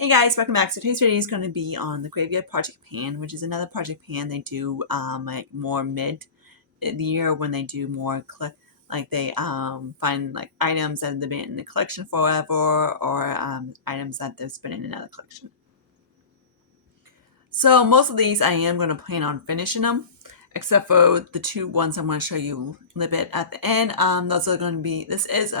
Hey guys, welcome back. So today's video is going to be on the Graveyard Project Pan, which is another project pan they do like more mid the year when they do more like they find like items that have been in the collection forever or items that there's been in another collection. So most of these I am going to plan on finishing them, except for the two ones I'm going to show you a little bit at the end. Those are going to be, this is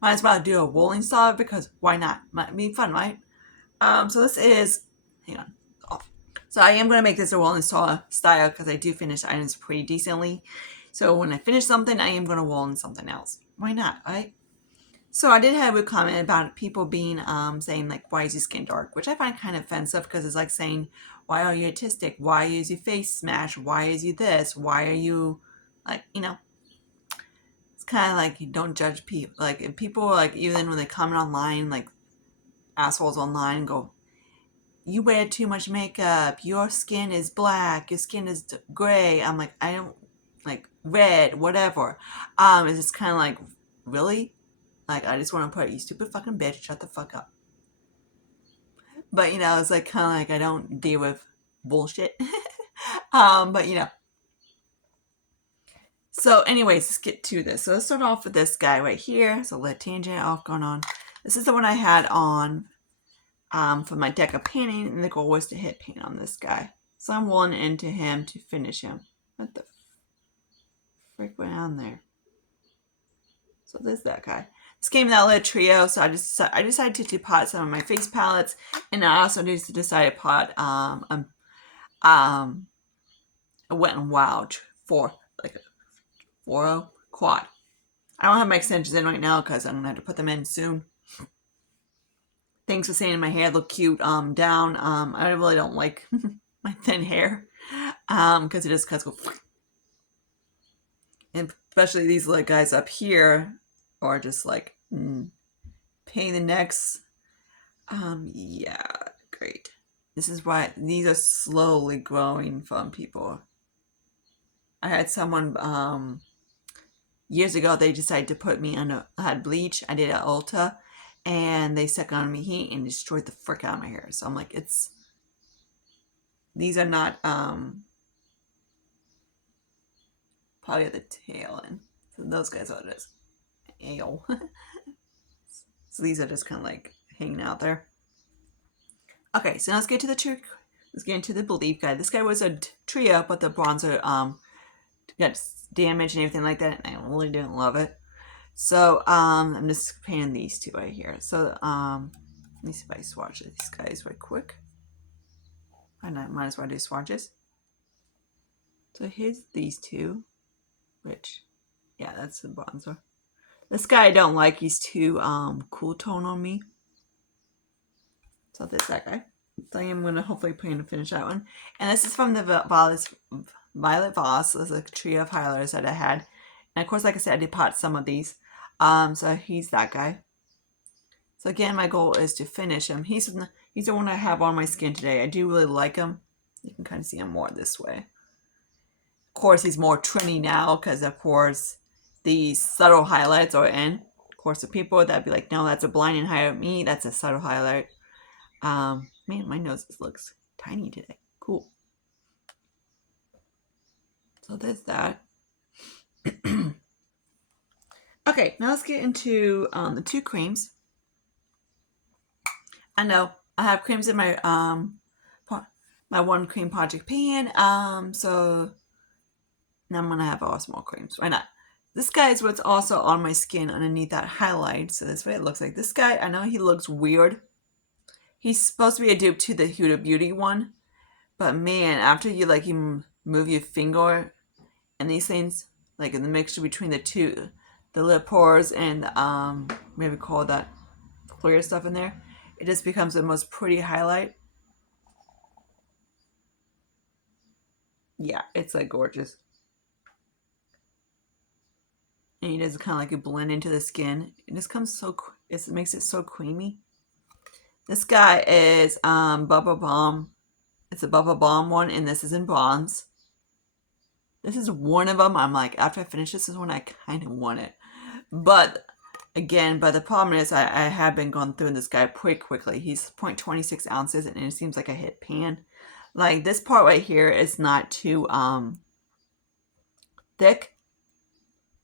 might as well do a rolling saw because why not? Might be fun, right? So this is, hang on, off. So I am going to make this a roll and saw style because I do finish items pretty decently. So when I finish something, I am going to roll in something else. Why not, right? So I did have a comment about people being, saying like, why is your skin dark? Which I find kind of offensive because it's like saying, why are you autistic? Why is your face smashed? Why is you this? Why are you, like, it's kind of like you don't judge people. Like, if people, like, even when they comment online, like, assholes online go, you wear too much makeup, your skin is black, your skin is gray. I'm like, I don't, like, red, whatever. It's just kind of like, really? Like, I just want to put, you stupid fucking bitch, shut the fuck up. But, it's like, kind of like, I don't deal with bullshit. But, so anyways, let's get to this. So let's start off with this guy right here. So let tangent off going on. This is the one I had on for my deck of painting, and the goal was to hit paint on this guy. So I'm rolling into him to finish him. What the frick went on there? So there's that guy. This came in that little trio, so I decided to pot some of my face palettes, and I also decided to pot a Wet n Wild for like a 4 quad. I don't have my extensions in right now because I'm gonna have to put them in soon. Thanks for saying my hair look cute down. I really don't like my thin hair because it just cuts go. And especially these little guys up here are just like pain in the necks. Yeah, great. This is why these are slowly growing from people. I had someone years ago, they decided to put me on I had bleach. I did an Ulta, and they stuck on me heat and destroyed the frick out of my hair. So I'm like, these are not probably at the tail end. So those guys are just ale. So these are just kind of like hanging out there. Okay, so now let's get to the trick. Let's get into the Believe guy. This guy was a trio, but the bronzer got damaged and everything like that, and I really didn't love it. So I'm just painting these two right here. So let me see if I swatch these guys right quick. I might as well do swatches. So here's these two, which, yeah, that's the bronzer. This guy I don't like. He's too cool tone on me. So there's that guy. So I am going to hopefully plan to finish that one. And this is from the Violet Voss. This is a trio of highlighters that I had. And of course, like I said, I did pot some of these. So he's that guy. So again, my goal is to finish him. He's the one I have on my skin today. I do really like him. You can kind of see him more this way. Of course, he's more trendy now because, of course, these subtle highlights are in. Of course, the people that'd be like, no, that's a blinding highlight. Me, that's a subtle highlight. Man, my nose looks tiny today. Cool. So there's that. Okay, now let's get into the two creams. I know I have creams in my my one cream project pan. So now I'm gonna have all small creams. Why not? This guy is what's also on my skin underneath that highlight. So that's what it looks like. This guy, I know he looks weird. He's supposed to be a dupe to the Huda Beauty one, but man, after you move your finger and these things, like in the mixture between the two, the lip pores and maybe call that clear stuff in there, it just becomes the most pretty highlight. Yeah, it's like gorgeous. And it just kind of like a blend into the skin. It just comes it makes it so creamy. This guy is Bubba Balm. It's a Bubba Balm one, and this is in bronze. This is one of them. I'm like, after I finish this is one I kind of want it. But again, but the problem is I have been going through this guy pretty quickly. He's 0.26 ounces, and it seems like I hit pan. Like, this part right here is not too thick,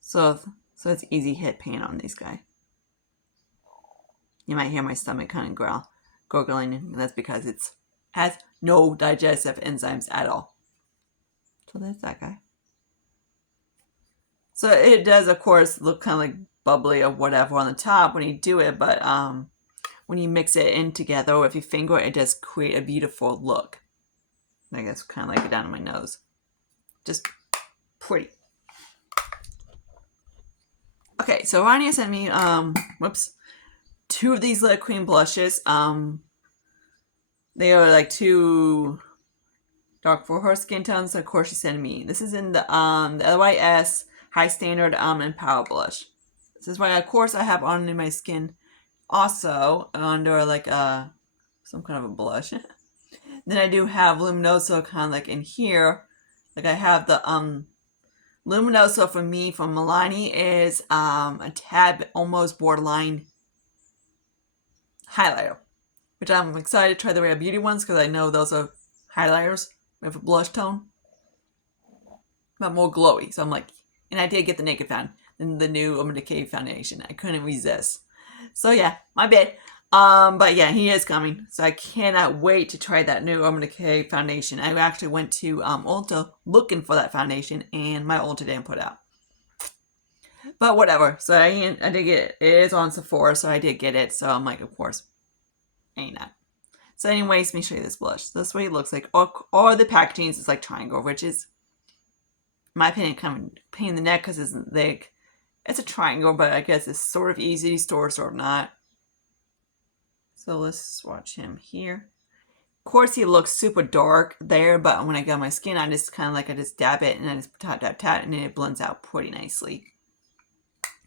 so it's easy hit pan on these guys. You might hear my stomach kind of gurgling, and that's because it has no digestive enzymes at all. So there's that guy. So it does, of course, look kind of like bubbly or whatever on the top when you do it, but when you mix it in together, or if you finger it, it does create a beautiful look. I guess kind of like it down on my nose. Just pretty. Okay, so Rania sent me, two of these little cream blushes. They are like too dark for her skin tones, so of course she sent me. This is in the LYS High Standard and Power Blush. This is why, of course, I have on in my skin also under like some kind of a blush. Then I do have Luminoso kind of like in here. Like I have the Luminoso for me from Milani is a tad almost borderline highlighter, which I'm excited to try the Rare Beauty ones because I know those are highlighters with a blush tone, but more glowy. So I'm like, and I did get the Naked Fan, the new Urban Decay foundation. I couldn't resist. So yeah, my bad. But yeah, he is coming. So I cannot wait to try that new Urban Decay foundation. I actually went to Ulta looking for that foundation, and my Ulta didn't put out. But whatever. So I did get it. It is on Sephora, so I did get it. So I'm like, of course, ain't that. So anyways, let me show you this blush. This way it looks like. Or the packaging is like triangle, which is, in my opinion, kind of pain in the neck because it's thick. It's a triangle, but I guess it's sort of easy to store, sort of not. So let's swatch him here. Of course, he looks super dark there, but when I get on my skin, I just kind of like, I just dab it and I just tap, tap, tap, and then it blends out pretty nicely.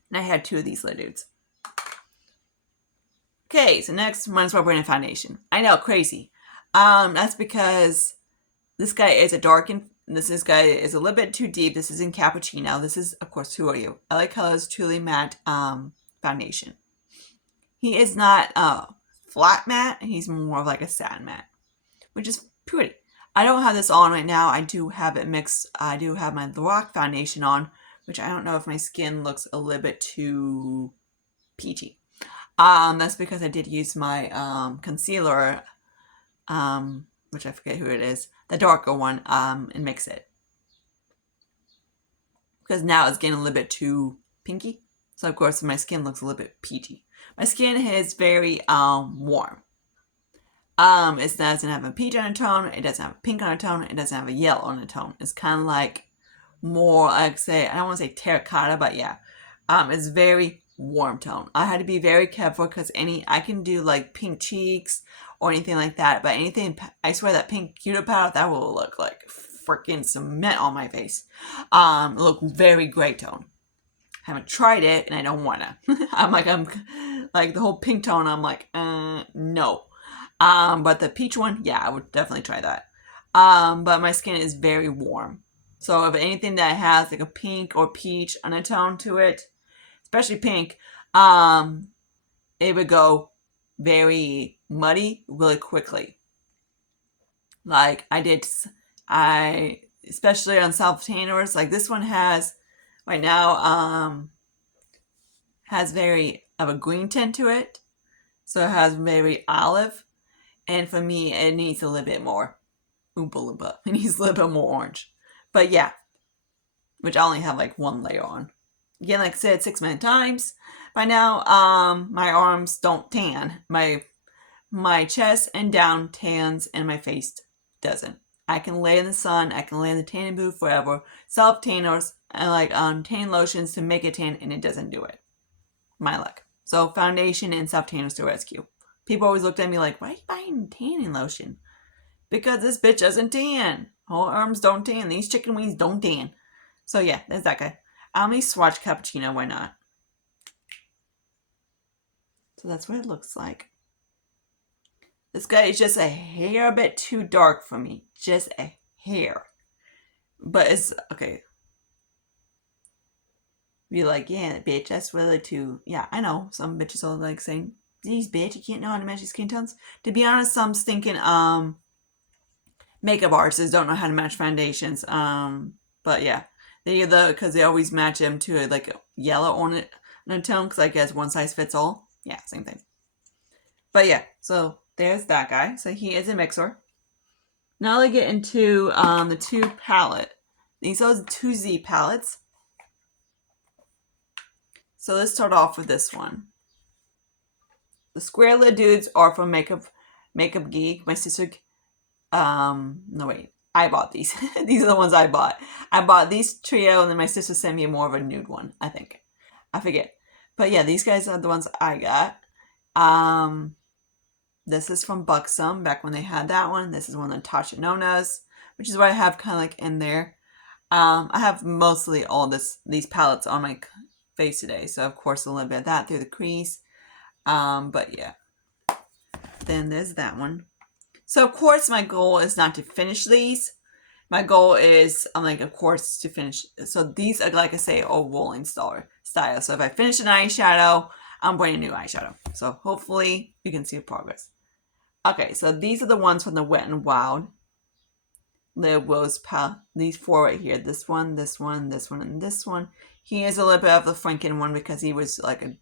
And I had two of these little dudes. Okay, so next, might as well bring in foundation. I know, crazy. That's because this guy is a darkened, this guy is a little bit too deep. This is in Cappuccino. This is, of course, Who Are You? LA Colors Truly Matte foundation. He is not flat matte. He's more of like a satin matte, which is pretty. I don't have this on right now. I do have it mixed. I do have my The Rock foundation on, which I don't know if my skin looks a little bit too peachy. That's because I did use my concealer, which I forget who it is, the darker one, and mix it. Because now it's getting a little bit too pinky. So of course my skin looks a little bit peachy. My skin is very warm. It doesn't have a peach undertone, it doesn't have a pink undertone, it doesn't have a yellow undertone. It's kind of like more, like say, I don't want to say terracotta, but yeah. It's very warm tone. I had to be very careful because I can do like pink cheeks or anything like that, but anything, I swear that pink cutie powder, that will look like freaking cement on my face. Look very gray tone. I haven't tried it and I don't wanna. I'm like the whole pink tone, I'm like, no. But the peach one, yeah, I would definitely try that. But my skin is very warm. So if anything that has like a pink or peach undertone to it, especially pink, it would go very muddy really quickly. Like especially on self tanners, like this one has right now, has very of a green tint to it. So it has very olive. And for me, it needs a little bit more oompa loompa. It needs a little bit more orange. But yeah, which I only have like one layer on. Again, like I said 6 million times by now, my arms don't tan. My chest and down tans, and my face doesn't. I can lay in the sun, I can lay in the tanning booth forever. Self tanners and like tan lotions to make it tan, and it doesn't do it. My luck. So foundation and self tanners to rescue. People always looked at me like, why are you buying tanning lotion? Because this bitch doesn't tan. Her arms don't tan. These chicken wings don't tan. So yeah, there's that guy. Let me swatch Cappuccino, why not? So that's what it looks like. This guy is just a hair bit too dark for me. Just a hair. But it's, okay. be like, yeah, bitch, that's really too. Yeah, I know. Some bitches are like saying, "Geez, bitch, you can't know how to match your skin tones." To be honest, some stinking makeup artists don't know how to match foundations. But yeah, they either because they always match them to like a yellow on a tone because I guess one size fits all. Yeah, same thing. But yeah, so there's that guy. So he is a mixer. Now I get into the two palette. These are the 2Z palettes. So let's start off with this one. The square lid dudes are from Makeup Geek. My sister, no wait, I bought these. These are the ones I bought. I bought these trio, and then my sister sent me more of a nude one. I think, I forget, but yeah, these guys are the ones I got. This is from Buxom back when they had that one. This is one of Tasha Nona's, which is what I have kind of like in there. I have mostly all these palettes on my face today, so of course a little bit of that through the crease. But yeah, then there's that one. So of course my goal is not to finish these. My goal is, of course, to finish. So these are, like I say, all rolling style. So if I finish an eyeshadow, I'm bringing a new eyeshadow. So hopefully you can see progress. Okay, so these are the ones from the Wet n Wild. The Rose Palette. These four right here. This one, this one, this one, and this one. He is a little bit of the Franken one because he was like a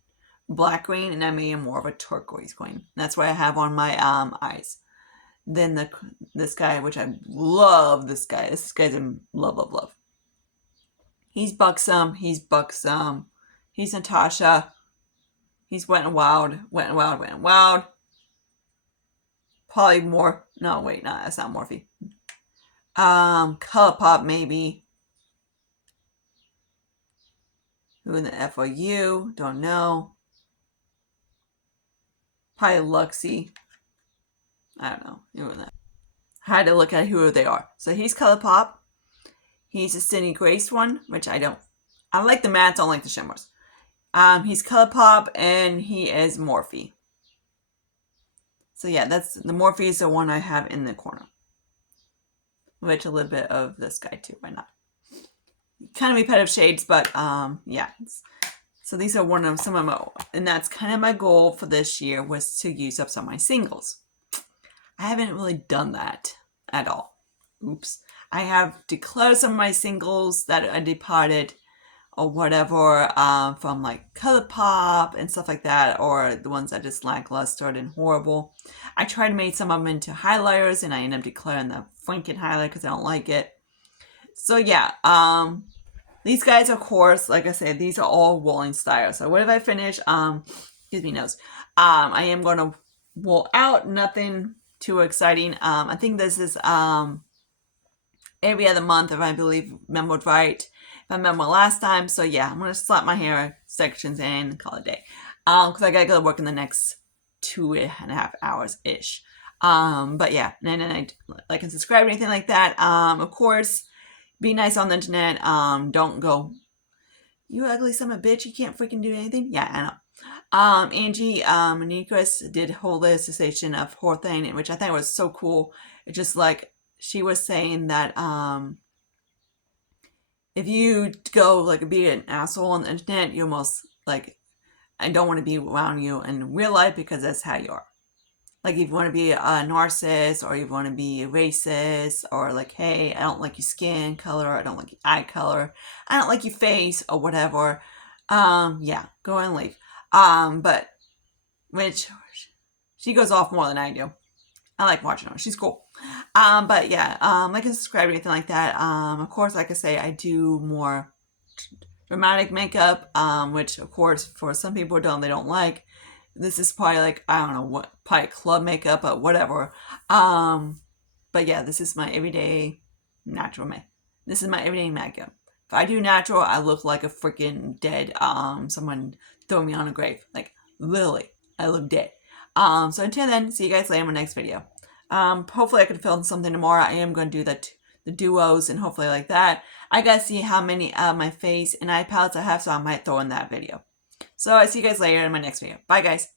black green, and I made him more of a turquoise green. That's what I have on my eyes. Then this guy, which I love this guy. This guy's in love, love, love. He's Buxom. He's Buxom. He's Natasha. He's Wet n Wild. Wet n Wild. Wet n Wild. Probably more. No, wait, no, that's not Morphe. ColourPop maybe. Who in the F are you? Don't know. Probably Luxie. I don't know. Who in that? I had to look at who they are. So he's ColourPop. He's a Cindy Grace one, which I don't. I like the mattes, I don't like the shimmers. He's ColourPop and he is Morphe. So yeah, that's the Morphe is the one I have in the corner. Which a little bit of this guy too. Why not? Kind of repetitive shades, but yeah. So these are some of my, and that's kind of my goal for this year was to use up some of my singles. I haven't really done that at all. Oops. I have declared some of my singles that I departed or whatever from like ColourPop and stuff like that, or the ones that just lackluster and horrible. I tried to make some of them into highlighters, and I ended up declaring the Franken highlight because I don't like it. So yeah, these guys, of course, like I said, these are all rolling styles. So what if I finish? Excuse me, nose. I am going to roll out. Nothing too exciting. I think this is every other month, if I remembered right. If I remember last time. So yeah, I'm going to slap my hair sections in and call it a day. Because I got to go to work in the next 2.5 hours-ish. But yeah, and then I like and subscribe or anything like that. Of course, be nice on the internet. Don't go, you ugly son of a bitch, you can't freaking do anything. Yeah, I know. Angie Manikris did hold a cessation of her thing, which I think was so cool. It's just like she was saying that if you go like be an asshole on the internet, you almost like, I don't want to be around you in real life because that's how you are. Like if you want to be a narcissist, or you want to be a racist, or like, hey, I don't like your skin color, I don't like your eye color, I don't like your face, or whatever. Yeah, go and leave. But which she goes off more than I do. I like watching her. She's cool. But yeah, like and subscribe or anything like that. Of course, like I say, I do more dramatic makeup, which of course for some people they don't like. This is probably like, I don't know what, probably club makeup, but whatever. But yeah, this is my everyday natural makeup. This is my everyday makeup. If I do natural, I look like a freaking dead, someone throwing me on a grave. Like, literally, I look dead. So until then, see you guys later in my next video. Hopefully I can film something tomorrow. I am going to do the duos and hopefully like that. I gotta see how many my face and eye palettes I have, so I might throw in that video. So I see you guys later in my next video. Bye guys.